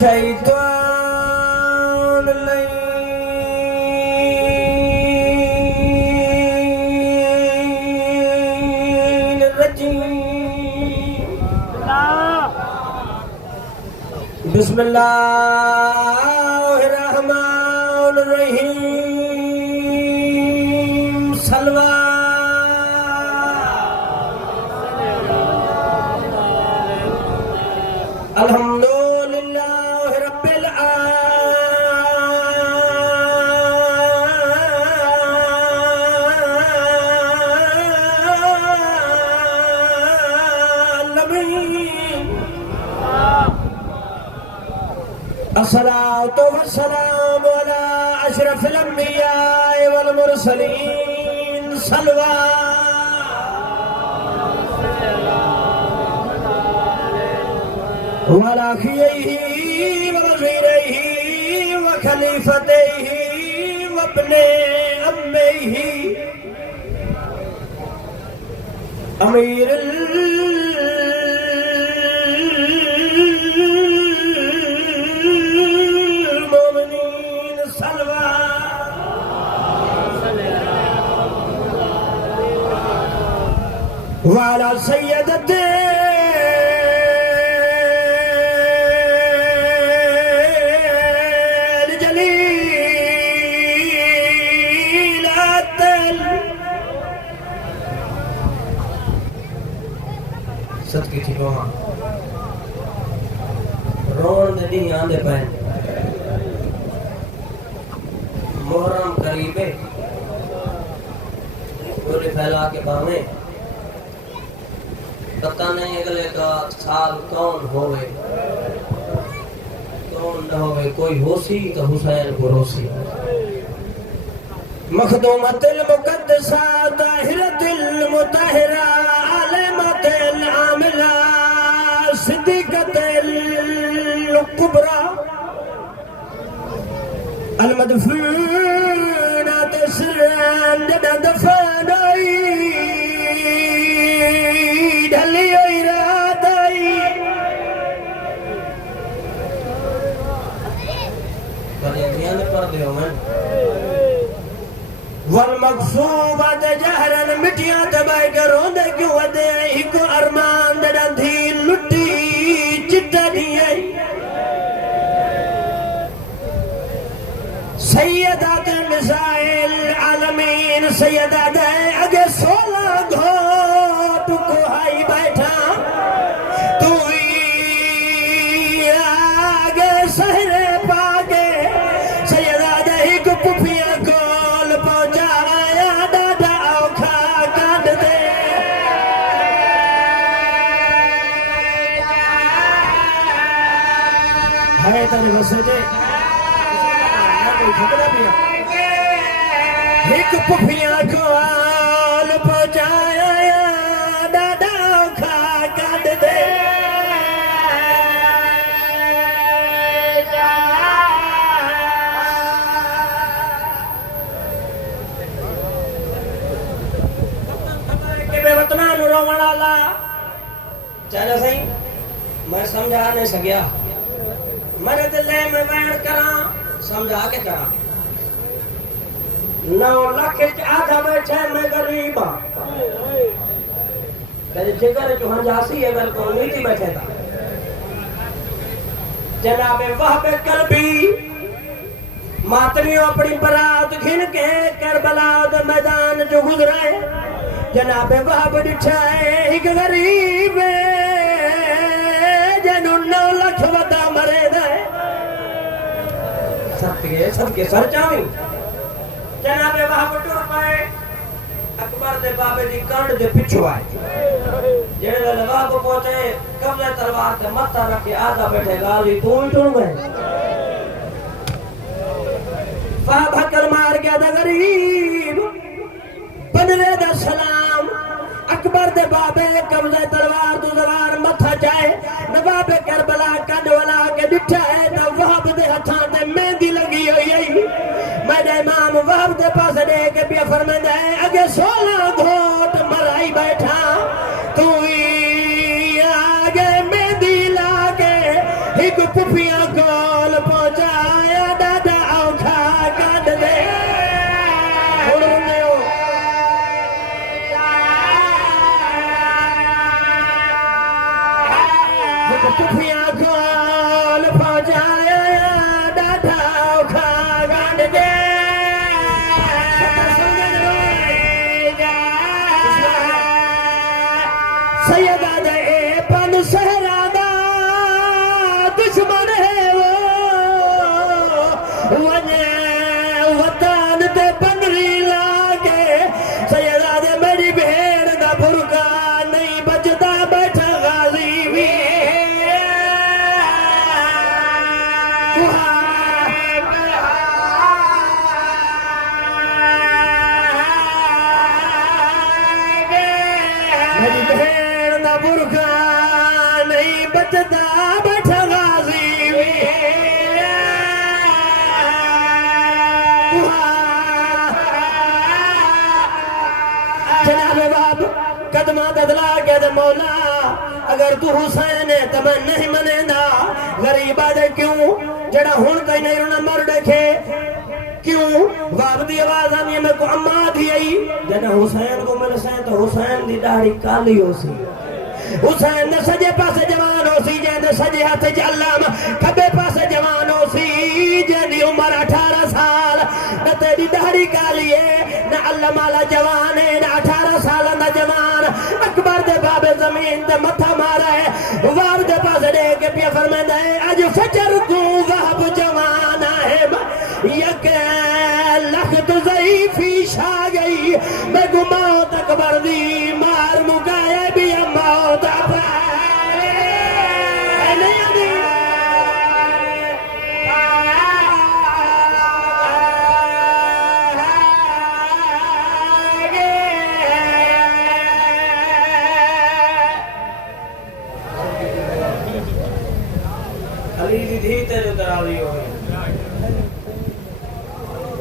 شیطان اللعین الرجیم بسم اللہ الرحمن الرحیم صلوات الحمد الصلاة والسلام على أشرف الأنبياء والمرسلين صلوات وعلى أخيه ووزيره وخليفتيه وابن أمه أمير وعلى سيدتي الجليلات صدقی تھی روحاں رون دے دیں آندے پہن محرم قریبے پورے پھیلا کے باہیں پتہ نہیں اگلے کا سال کون ہوئے کون نہ ہوئے کوئی ہوسی تو حسین کو روسی مخدومت المقدسہ طاہرت المطہرہ عالمت العاملہ صدیقت الکبریٰ المدفونات سران جدہ دفنائی والمقصوبات جہرا مٹیاں دبائی کروں دے کیوں ودے ایک ارمان دڑا دھی لٹی چٹا دیئے سیدات نساء العالمین سیدات اگے 16 گھوٹ کو ہائی بیٹھا تو آگے سہرے پاگے سیدات ایک پپیاں کول پہنچا آیا ڈاڈا اوکھا کانڈ دے ہے تانے بسے دے ایک پپیاں کول پہنچا آیا ڈاڈا اوکھا کانڈ دے وطنان رومن اللہ چاہنا صحیح میں سمجھا نہیں سکیا میں دلے میں بیان کراں سمجھا کے کراں 9 لاکھ آدھا بیٹھے میں غریب ہاں تیرے جگر جو ہنجاسی ہے بالکل نیتی بیٹھے تھا جناب وہب قلبی ماتمیوں اپنی برات گھن کے کربلا دے میدان جو گزرائے جناب وہب ڈٹھائے ایک غریب جنہوں 9 لاکھ ودا مرے دے سب کے سر چاہیں جناب وہب ٹر پائے اکبر دے بابے دی کنڈ دے پچھو آئے جنہوں نے وہب پہنچے قبضہ تلوار تے متہ رکھے آدھا بیٹھے گالی تو ہی ٹر گئے وہب حکر مار گیا دا غریب بنرے دا سلام اکبر دے بابے قبضہ تلوار دو زوار متھا جائے نواب کربلا کنڈ والا کے ڈٹھا ہے تا وہب دے ہتھاں تے مہندی لگی ہوئی ہے میرے امام وہب دے پاس دے کے پیا فرمائندہ ہے اگے 16 گھوٹ مرائی بیٹھا تو ہی آگے مہندی لاگے ایک پھوپھیاں کول پہنچایا ڈاڈا اوکھا کڈ دے پھوپھیاں کول پہنچایا ڈاڈا اوکھا کڈ دے سیدہ دے پن صحرا دا دشمن ہے وہ ونے وطن تے پنری لاگے سیدہ دے میری بھیڑ دا برکا نہیں بچتا بیٹھا غازی بھی میری بھیڑ دا برکا نہیں بچتا بیٹھا غازی بھی جناب باب قدمہ ددلا کے دے مولا اگر تو حسین ہے تو میں نہیں منیندہ غریب آدھے کیوں جڑا ہون کئی نہیں رونا مر دیکھے کیوں باب دی آواز آنی میں کو اماں تھی آئی جنہ حسین کو مل سین تو حسین دی داڑھی کالی ہو سی حسین نے سجے پاسے جوان ہو سی جہنے سجے ہاتھ جعلام کھبے پاسے جوان ہو سی جہنی عمر 18 سال نہ تیری داڑھی کالی ہے نہ اللہ مالا جوان ہے نہ 18 سال نہ جوان اکبر دے بابے زمین دے متھا مارا ہے واب دے پاسے دے کے پیا فرمیندہ ہے اج فجر تو وہب جوان ہے یک لخت ضعیفی شا گئی میں کو موت اکبر دی مار مکائے بھی موت علی دی دھی تیرے تراوی ہوئی